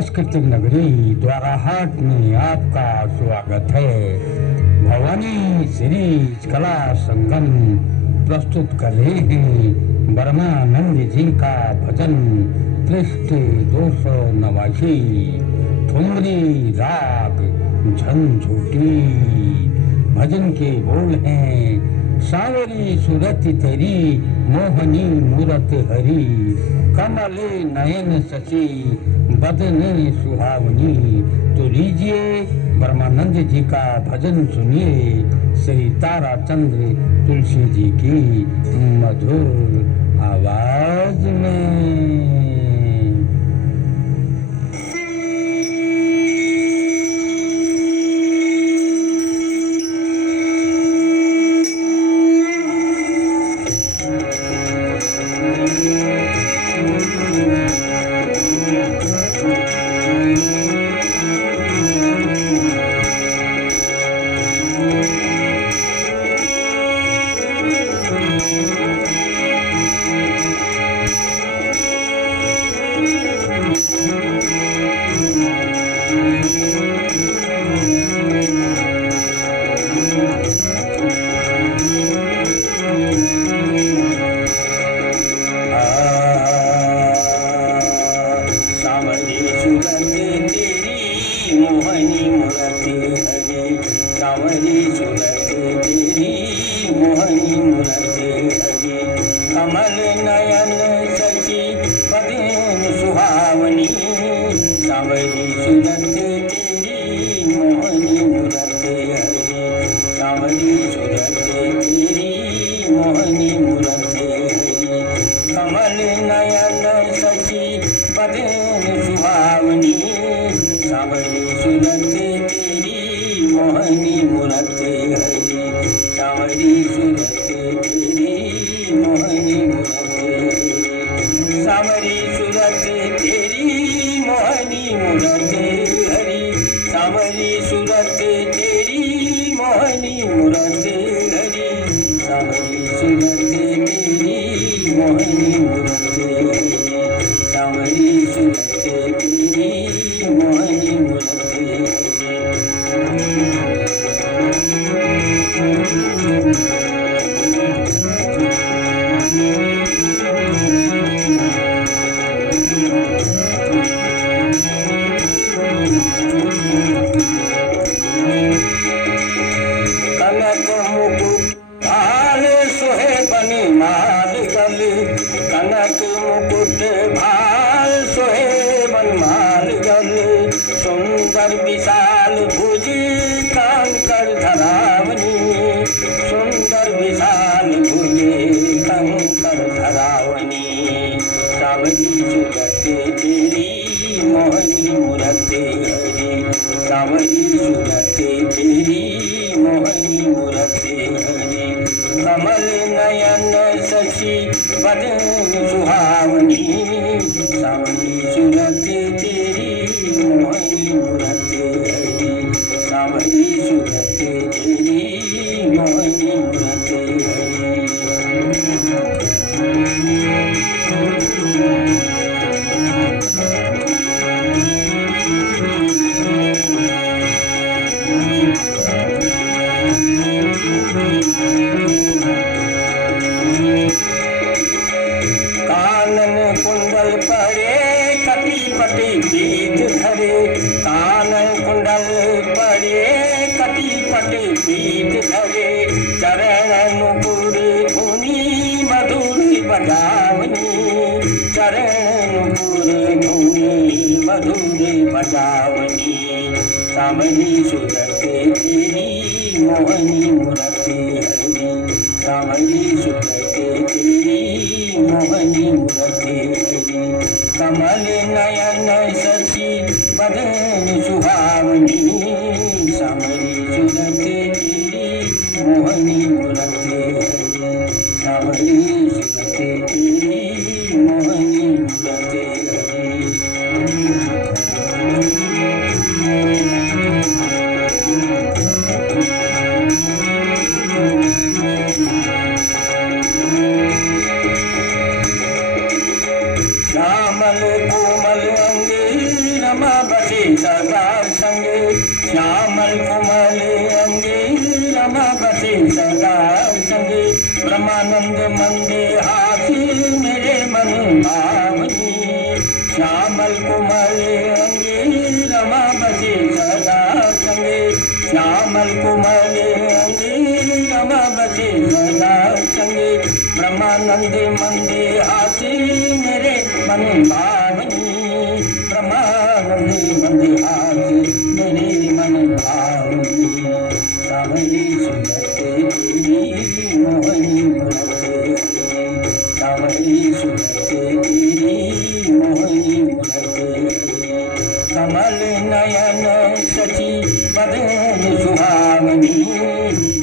सांस्कृतिक नगरी द्वाराहाट में आपका स्वागत है। भवानी सीरीज कला संगम प्रस्तुत कर रहे हैं ब्रह्मानंद जी का भजन पृष्ठ 289 ठुमरी राग झंझोटी। भजन के बोल हैं, सावरी सूरत तेरी मोहनी मूरत हरी, कमल नयन सची बदन सुहावनी। तो लीजिए ब्रह्मानंद जी का भजन सुनिए श्री ताराचंद्र तुलसी जी की मधुर आवाज में। सावरी सूरत तेरी मोहनी मूरत हरी, कमल नयन सची बदन सुहावनी। सावरी सूरत तेरी मोहनी मूरत हरी, सावरी सूरत तेरी मोहनी मूरत हरी, कमल नयन सची बदन सुहावनी। सावरी सूरत मोहनी मूरत हरी, सावरी सूरत तेरी मोहनी मूरत हरी, सावरी सूरत तेरी मोहनी मूरत हरी, सावरी सूरत तेरी मोहनी मूरत हरी, सावरी सूरत तेरी मोहनी मूरत हरी, सावरी सूरत तेरी मोहनी मूरत हरी। कनक मुकुट भाल सोहे बनी माल गल, कनक मुकुट भाल सोहे बन माल गल, सुंदर विशाल भुज कंकर धरावनी, सुंदर विशाल भुज कंकर धरावनी। सावरी सूरत तेरी मोहनी मूरत हरी, सावरी सूरत तेरी मोहनी मूरत हरी, कमल नयन शशि बदन सुहावनी। सावरी सूरत तेरी मोहनी मूरत हरी, सावरी सूरत तेरी मोहनी मूरत हरी। कानन कुंडल पड़े कटी पटी पीठ धरे, कानन कुंडल पड़े कटी पटी पीठ धरे, चरण नुपुर धुनी मधुर बजावनी, चरण नुपुर धुनी मधुर बजावनी। सावरी सूरत तेरी मोहनी मूरत हरी, सावरी सूरत तेरी मोहनी मूरत हरी, कमल नयन शशि बदन सुहावनी। सावरी सूरत तेरी मोहनी मूरत हरी, सावरी सूरत तेरी मोहनी मूरत हरी। श्यामल कोमल अंग रमा सदा संगे ब्रह्मानंद मंदे हाथी मेरे मन भावनी श्यामल कोमल अंगी रमा बसे सदा संगे श्यामल कोमल अंगी रमा बसे सदा संगे ब्रह्मानंद मंदे हाथी मेरे मन भावनी ब्रह्मानंद मंदे हाथी मेरे मन भावनी सावली सुंदर तेरी मोहनी मूरत सावली सुंदर तेरी मोहनी मूरत कमल नयन सची बदन सुहावनी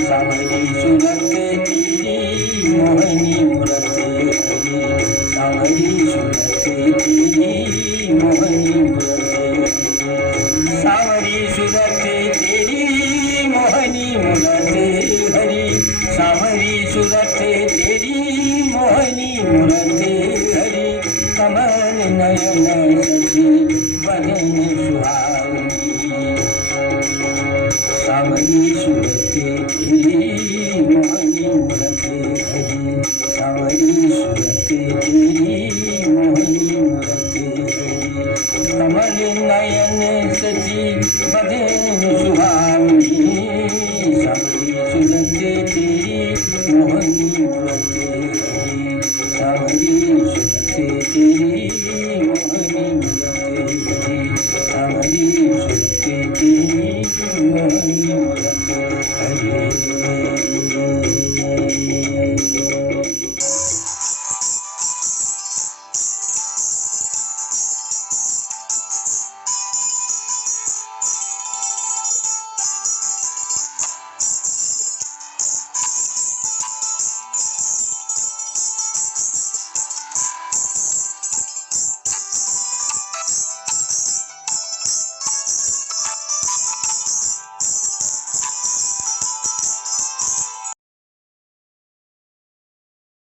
सावली सुंदर तेरी मोहनी मूरत सावली सुंदर